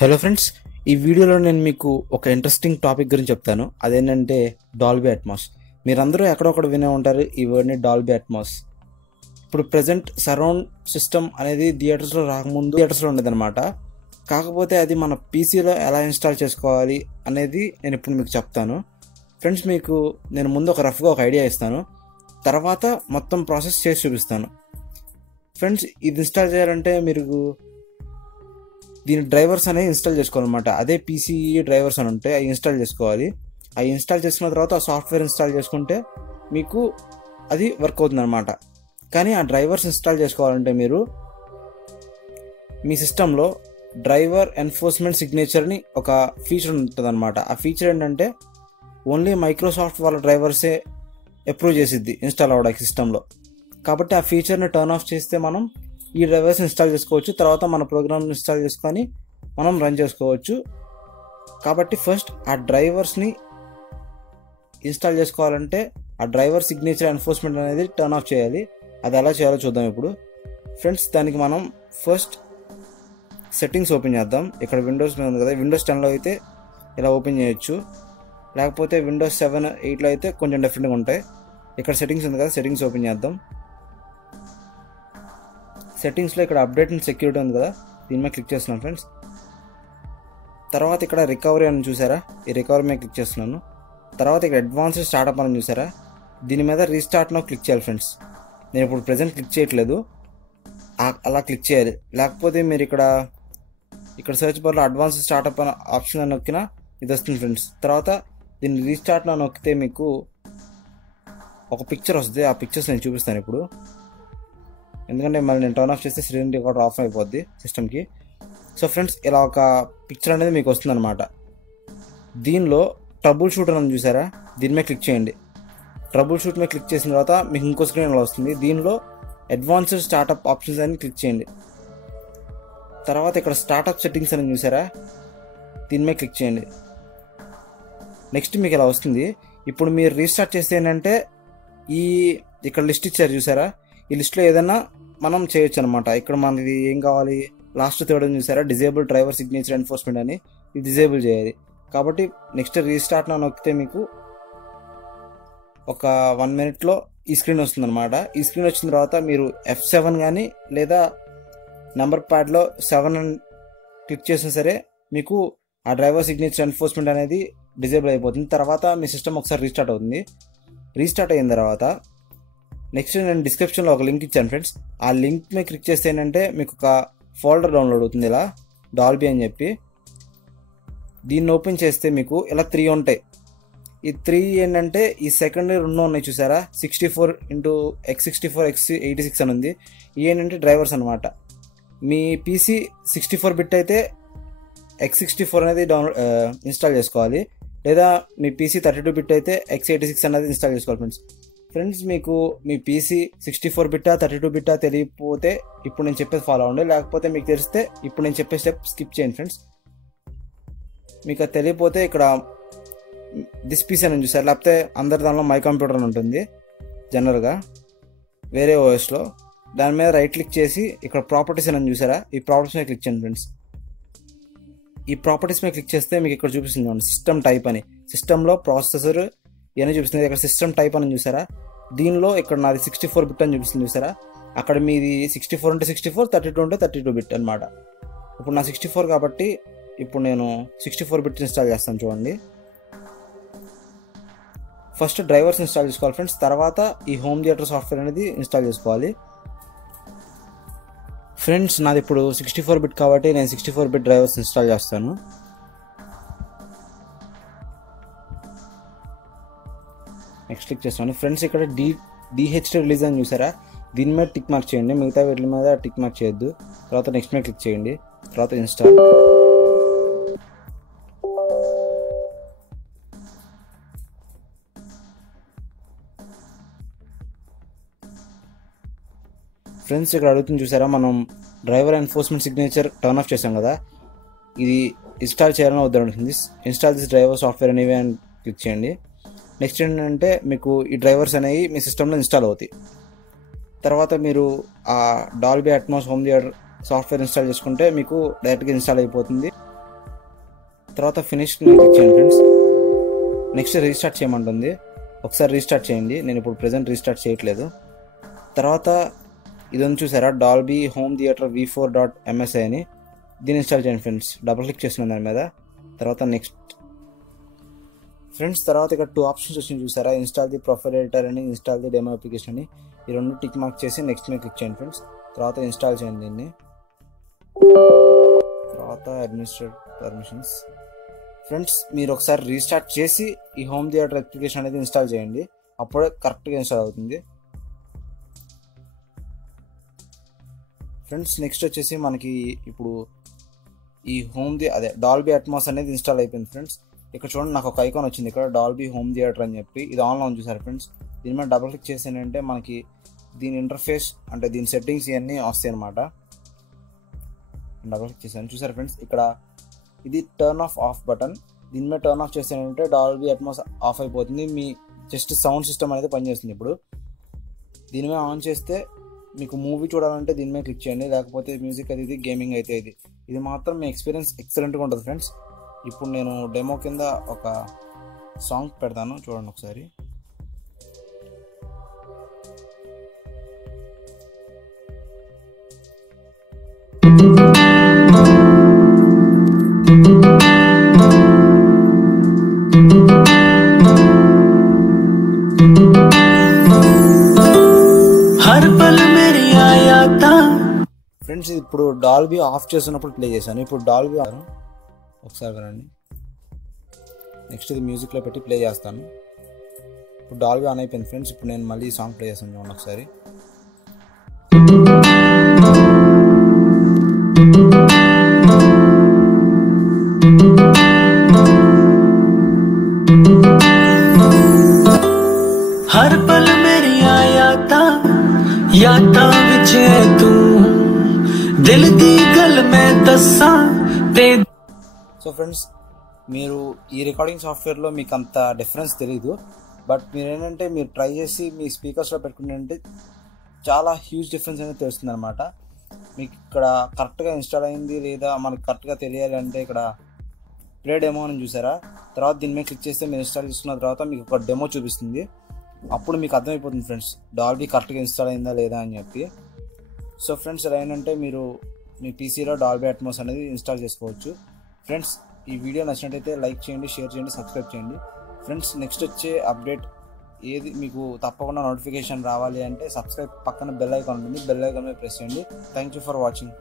Hello friends, ఈ వీడియోలో నేను మీకు ఒక ఇంట్రెస్టింగ్ టాపిక్ గురించి చెప్తాను. అదేంటంటే డాల్బీ అట్మాస్. మీరందరూ ఎక్కడొక్కడ వినే ఉంటారు ఈ వర్డ్ని, డాల్బీ అట్మాస్. ఇప్పుడు ప్రజెంట్ సరౌండ్ సిస్టమ్ అనేది థియేటర్స్లో రాకముందు థియేటర్స్లో ఉండేదన్నమాట. కాకపోతే అది మన పీసీలో ఎలా ఇన్స్టాల్ చేసుకోవాలి అనేది నేను ఇప్పుడు మీకు చెప్తాను. ఫ్రెండ్స్, మీకు నేను ముందు రఫ్గా ఒక ఐడియా ఇస్తాను, తర్వాత మొత్తం ప్రాసెస్ చేసి చూపిస్తాను. ఫ్రెండ్స్, ఇది ఇన్స్టాల్ చేయాలంటే మీరు దీని డ్రైవర్స్ అనేవి ఇన్స్టాల్ చేసుకోవాలన్నమాట. అదే పీసీఈ డ్రైవర్స్ అని ఉంటే అవి ఇన్స్టాల్ చేసుకోవాలి. అవి ఇన్స్టాల్ చేసుకున్న తర్వాత ఆ సాఫ్ట్వేర్ ఇన్స్టాల్ చేసుకుంటే మీకు అది వర్క్ అవుతుంది అనమాట. కానీ ఆ డ్రైవర్స్ ఇన్స్టాల్ చేసుకోవాలంటే మీరు మీ సిస్టంలో డ్రైవర్ ఎన్ఫోర్స్మెంట్ సిగ్నేచర్ని ఒక ఫీచర్ ఉంటుంది అనమాట. ఆ ఫీచర్ ఏంటంటే ఓన్లీ మైక్రోసాఫ్ట్ వాళ్ళ డ్రైవర్సే అప్రూవ్ చేసిద్ది ఇన్స్టాల్ అవ్వడానికి సిస్టంలో. కాబట్టి ఆ ఫీచర్ని టర్న్ ఆఫ్ చేస్తే మనం ఈ డ్రైవర్స్ ఇన్స్టాల్ చేసుకోవచ్చు. తర్వాత మన ప్రోగ్రామ్ ఇన్స్టాల్ చేసుకొని మనం రన్ చేసుకోవచ్చు. కాబట్టి ఫస్ట్ ఆ డ్రైవర్స్ని ఇన్స్టాల్ చేసుకోవాలంటే ఆ డ్రైవర్ సిగ్నేచర్ ఎన్ఫోర్స్మెంట్ అనేది టర్న్ ఆఫ్ చేయాలి. అది ఎలా చేయాలో చూద్దాం ఇప్పుడు. ఫ్రెండ్స్, దానికి మనం ఫస్ట్ సెట్టింగ్స్ ఓపెన్ చేద్దాం. ఇక్కడ విండోస్ ఉంది కదా, విండోస్ 10లో అయితే ఇలా ఓపెన్ చేయొచ్చు, లేకపోతే విండోస్ 7, 8లో అయితే కొంచెం డిఫరెంట్గా ఉంటాయి. ఇక్కడ సెట్టింగ్స్ ఉంది కదా, సెట్టింగ్స్ ఓపెన్ చేద్దాం. సెట్టింగ్స్లో ఇక్కడ అప్డేట్ అండ్ సెక్యూరిటీ ఉంది కదా, దీని మీద క్లిక్ చేస్తున్నాను ఫ్రెండ్స్. తర్వాత ఇక్కడ రికవరీ అని చూసారా, ఈ రికవరీ మీద క్లిక్ చేస్తున్నాను. తర్వాత ఇక్కడ అడ్వాన్స్డ్ స్టార్ట్అప్ అని చూసారా, దీని మీద రీస్టార్ట్ నౌ క్లిక్ చేయాలి ఫ్రెండ్స్. నేను ఇప్పుడు ప్రెజెంట్ క్లిక్ చేయట్లేదు, అలా క్లిక్ చేయాలి. లేకపోతే మీరు ఇక్కడ సెర్చ్ బార్లో అడ్వాన్స్డ్ స్టార్ట్అప్ అనే ఆప్షన్ అని నొక్కినా ఇది వస్తుంది ఫ్రెండ్స్. తర్వాత దీన్ని రీస్టార్ట్ నౌ నొక్కితే మీకు ఒక పిక్చర్ వస్తుంది. ఆ పిక్చర్స్ నేను చూపిస్తాను ఇప్పుడు, ఎందుకంటే మళ్ళీ నేను టర్న్ ఆఫ్ చేస్తే స్క్రీన్ రికార్డర్ ఆఫ్ అయిపోద్ది సిస్టమ్కి. సో ఫ్రెండ్స్, ఇలా ఒక పిక్చర్ అనేది మీకు వస్తుంది అనమాట. దీనిలో ట్రబుల్ షూటర్ అని చూసారా, దీని మీద క్లిక్ చేయండి. ట్రబుల్ షూట్ మీద క్లిక్ చేసిన తర్వాత మీకు ఇంకో స్క్రీన్ ఇలా వస్తుంది. దీనిలో అడ్వాన్స్డ్ స్టార్ట్అప్ ఆప్షన్స్ అని క్లిక్ చేయండి. తర్వాత ఇక్కడ స్టార్ట్అప్ సెట్టింగ్స్ అని చూసారా, దీని మీద క్లిక్ చేయండి. నెక్స్ట్ మీకు ఇలా వస్తుంది. ఇప్పుడు మీరు రీస్టార్ట్ చేస్తే ఏంటంటే ఇక్కడ లిస్ట్ ఇచ్చారు చూసారా, ఈ లిస్ట్లో ఏదైనా మనం చేయొచ్చు అనమాట. ఇక్కడ మనకి ఏం కావాలి, లాస్ట్ థర్డ్ అని చూసారా, డిజేబుల్ డ్రైవర్ సిగ్నేచర్ ఎన్ఫోర్స్మెంట్ అని, ఇది డిజేబుల్ చేయాలి. కాబట్టి నెక్స్ట్ రీస్టార్ట్ నా నొక్కితే మీకు ఒక 1 minute ఈ స్క్రీన్ వస్తుంది అనమాట. ఈ స్క్రీన్ వచ్చిన తర్వాత మీరు F7 కానీ లేదా నెంబర్ ప్యాడ్లో 7 అని క్లిక్ చేసినా సరే మీకు ఆ డ్రైవర్ సిగ్నేచర్ ఎన్ఫోర్స్మెంట్ అనేది డిజేబుల్ అయిపోతుంది. తర్వాత మీ సిస్టమ్ ఒకసారి రీస్టార్ట్ అవుతుంది. రీస్టార్ట్ అయిన తర్వాత నెక్స్ట్ నేను డిస్క్రిప్షన్లో ఒక లింక్ ఇచ్చాను ఫ్రెండ్స్. ఆ లింక్ మీద క్లిక్ చేస్తే ఏంటంటే మీకు ఒక ఫోల్డర్ డౌన్లోడ్ అవుతుంది, ఇలా డాల్బీ అని చెప్పి. దీన్ని ఓపెన్ చేస్తే మీకు ఇలా 3 ఉంటాయి. ఈ 3 ఏంటంటే ఈ సెకండ్ 2 ఉన్నాయి చూసారా, 64x64 x86 అని ఉంది. ఇవి ఏంటంటే డ్రైవర్స్ అనమాట. మీ పీసీ 64 బిట్ అయితే x64 అనేది ఇన్స్టాల్ చేసుకోవాలి, లేదా మీ పీసీ 32 బిట్ అయితే x86 అనేది ఇన్స్టాల్ చేసుకోవాలి ఫ్రెండ్స్. మీకు మీ పీసీ 64 బిట్టా 32 బిట్టా తెలియకపోతే ఇప్పుడు నేను చెప్పేది ఫాలో అవ్వండి. లేకపోతే మీకు తెలిస్తే ఇప్పుడు నేను చెప్పే స్టెప్ స్కిప్ చేయండి ఫ్రెండ్స్. మీకు అది తెలియకపోతే ఇక్కడ దిస్ పీసీ అని చూసారు, లేకపోతే అందరి దానిలో మై కంప్యూటర్ అని ఉంటుంది జనరల్గా వేరే ఓఎస్లో. దాని మీద రైట్ క్లిక్ చేసి ఇక్కడ ప్రాపర్టీస్ అని చూసారా, ఈ ప్రాపర్టీస్ మీద క్లిక్ చేయండి ఫ్రెండ్స్. ఈ ప్రాపర్టీస్ మీద క్లిక్ చేస్తే మీకు ఇక్కడ చూపిస్తుంది సిస్టమ్ టైప్ అని. సిస్టంలో ప్రాసెసర్ ఇవన్నీ చూపిస్తుంది. ఇక్కడ సిస్టమ్ టైప్ అని చూసారా, దీనిలో ఇక్కడ నాది 64 బిట్ అని చూపిస్తుంది చూసారా. అక్కడ మీది 64 ఉంటే 64, 32 ఉంటే 32 బిట్ అనమాట. ఇప్పుడు నా 64 కాబట్టి ఇప్పుడు నేను 64 బిట్ ఇన్స్టాల్ చేస్తాను చూడండి. ఫస్ట్ డ్రైవర్స్ ఇన్స్టాల్ చేసుకోవాలి ఫ్రెండ్స్. తర్వాత ఈ హోమ్ థియేటర్ సాఫ్ట్వేర్ అనేది ఇన్స్టాల్ చేసుకోవాలి ఫ్రెండ్స్. నాది ఇప్పుడు 64 బిట్ కాబట్టి నేను 64 బిట్ డ్రైవర్స్ ఇన్స్టాల్ చేస్తాను. నెక్స్ట్ క్లిక్ చేస్తాను ఫ్రెండ్స్. ఇక్కడ DHT రిలీజ్ అని చూసారా, దీని మీద టిక్ మార్క్ చేయండి, మిగతా వీటి మీద టిక్ మార్క్ చేయొద్దు. తర్వాత నెక్స్ట్ మీద క్లిక్ చేయండి, తర్వాత ఇన్స్టాల్. ఫ్రెండ్స్, ఇక్కడ అడుగుతుంది చూసారా, మనం driver enforcement signature turn off చేసాం కదా, ఇది ఇన్స్టాల్ చేయాలని వద్దు అడుగుతుంది. ఇన్స్టాల్ దిస్ డ్రైవర్ సాఫ్ట్వేర్ అనేవి అని క్లిక్ చేయండి. నెక్స్ట్ ఏంటంటే మీకు ఈ డ్రైవర్స్ అనేవి మీ సిస్టంలో ఇన్స్టాల్ అవుతాయి. తర్వాత మీరు ఆ Dolby Atmos home theatre software install చేసుకుంటే మీకు డైరెక్ట్గా ఇన్స్టాల్ అయిపోతుంది. తర్వాత ఫినిష్ క్లిక్ చేయండి ఫ్రెండ్స్. నెక్స్ట్ రీస్టార్ట్ చేయమంటుంది. ఒకసారి రీస్టార్ట్ చేయండి. నేను ఇప్పుడు ప్రెజెంట్ రీస్టార్ట్ చేయట్లేదు. తర్వాత ఇది ఉంది చూసారా, డాల్బీ హోమ్ థియేటర్ v4.msi అని, దీన్ని ఇన్స్టాల్ చేయండి ఫ్రెండ్స్. డబుల్ క్లిక్ చేస్తున్నాను దాని మీద. తర్వాత నెక్స్ట్ ఫ్రెండ్స్, తర్వాత ఇక్కడ 2 ఆప్షన్స్ వచ్చింది చూసారా, ఇన్స్టాల్ ది ప్రొఫైల్ ఎడిటర్ అని, ఇన్స్టాల్ ది డెమో అప్లికేషన్ అని. ఈ రెండు టిక్ మార్క్ చేసి నెక్స్ట్ మీద క్లిక్ చేయండి ఫ్రెండ్స్. తర్వాత ఇన్స్టాల్ చేయండి దీన్ని. తర్వాత అడ్మినిస్ట్రేటివ్ పర్మిషన్స్. ఫ్రెండ్స్, మీరు ఒకసారి రీస్టార్ట్ చేసి ఈ హోమ్ థియేటర్ అప్లికేషన్ అనేది ఇన్స్టాల్ చేయండి, అప్పుడే కరెక్ట్గా ఇన్స్టాల్ అవుతుంది. ఫ్రెండ్స్, నెక్స్ట్ వచ్చేసి మనకి ఇప్పుడు ఈ డాల్బీ అట్మాస్ అనేది ఇన్స్టాల్ అయిపోయింది ఫ్రెండ్స్. ఇక్కడ చూడండి, నాకు ఒక ఐకాన్ వచ్చింది ఇక్కడ, డాల్బీ హోమ్ థియేటర్ అని చెప్పి. ఇది ఆన్లో ఉంది చూసారు ఫ్రెండ్స్. దీని మీద డబుల్ క్లిక్ చేసానంటే మనకి దీని ఇంటర్ఫేస్ అంటే దీని సెట్టింగ్స్ ఇవన్నీ వస్తాయి అనమాట. డబుల్ క్లిక్ చేశాను చూసారు ఫ్రెండ్స్. ఇక్కడ ఇది టర్న్ ఆఫ్ బటన్. దీని మీద టర్న్ ఆఫ్ చేసానంటే డాల్బీ అట్మాస్ ఆఫ్ అయిపోతుంది. మీ జస్ట్ సౌండ్ సిస్టమ్ అనేది పనిచేస్తుంది. ఇప్పుడు దీని మీద ఆన్ చేస్తే మీకు మూవీ చూడాలంటే దీని మీద క్లిక్ చేయండి, లేకపోతే మ్యూజిక్ అది ఇది, గేమింగ్ అయితే ఇది మాత్రం మీ ఎక్స్పీరియన్స్ ఎక్సలెంట్గా ఉంటుంది ఫ్రెండ్స్. ఇప్పుడు నేను డెమో కింద ఒక సాంగ్ పెడతాను, చూడండి ఒకసారి. ఫ్రెండ్స్, ఇప్పుడు డాల్బీ ఆఫ్ చేస్తున్నప్పుడు ప్లే చేశాను. ఇప్పుడు డాల్బీ ఒకసారి వినండి. నెక్స్ట్ ఇది మ్యూజిక్లో పెట్టి ప్లే చేస్తాను. ఇప్పుడు డాల్బీ ఆన్ అయిపోయింది ఫ్రెండ్స్. ఇప్పుడు నేను మళ్ళీ ఈ సాంగ్ ప్లే చేస్తాను, చూడండి ఒకసారి. हर पल मेरी यादा विच तू दिल दी गल मैं दस्सा ते. సో ఫ్రెండ్స్, మీరు ఈ రికార్డింగ్ సాఫ్ట్వేర్లో మీకు అంత డిఫరెన్స్ తెలియదు, బట్ మీరు ఏంటంటే మీరు ట్రై చేసి మీ స్పీకర్స్లో పెట్టుకుంటే చాలా హ్యూజ్ డిఫరెన్స్ అనేది తెలుస్తుంది అనమాట. మీకు ఇక్కడ కరెక్ట్గా ఇన్స్టాల్ అయింది లేదా మనకు కరెక్ట్గా తెలియాలి అంటే ఇక్కడ ప్లే డెమో అని చూసారా, తర్వాత దీని మీద క్లిక్ చేస్తే మీరు ఇన్స్టాల్ చేసుకున్న తర్వాత మీకు ఒక డెమో చూపిస్తుంది. అప్పుడు మీకు అర్థమైపోతుంది ఫ్రెండ్స్ డాల్బీ కరెక్ట్గా ఇన్స్టాల్ అయిందా లేదా అని చెప్పి. సో ఫ్రెండ్స్, ఇలా ఏంటంటే మీరు మీ పీసీలో డాల్బీ అట్మాస్ అనేది ఇన్స్టాల్ చేసుకోవచ్చు. ఫ్రెండ్స్, ఈ వీడియో నచ్చినట్టయితే లైక్ చేయండి, షేర్ చేయండి, సబ్స్క్రైబ్ చేయండి. ఫ్రెండ్స్, నెక్స్ట్ వచ్చే అప్డేట్ ఏది మీకు తప్పకుండా నోటిఫికేషన్ రావాలి అంటే సబ్స్క్రైబ్ పక్కన బెల్ ఐకాన్ ఉంటుంది, బెల్ ఐకాన్ మీద ప్రెస్ చేయండి. Thank you for watching.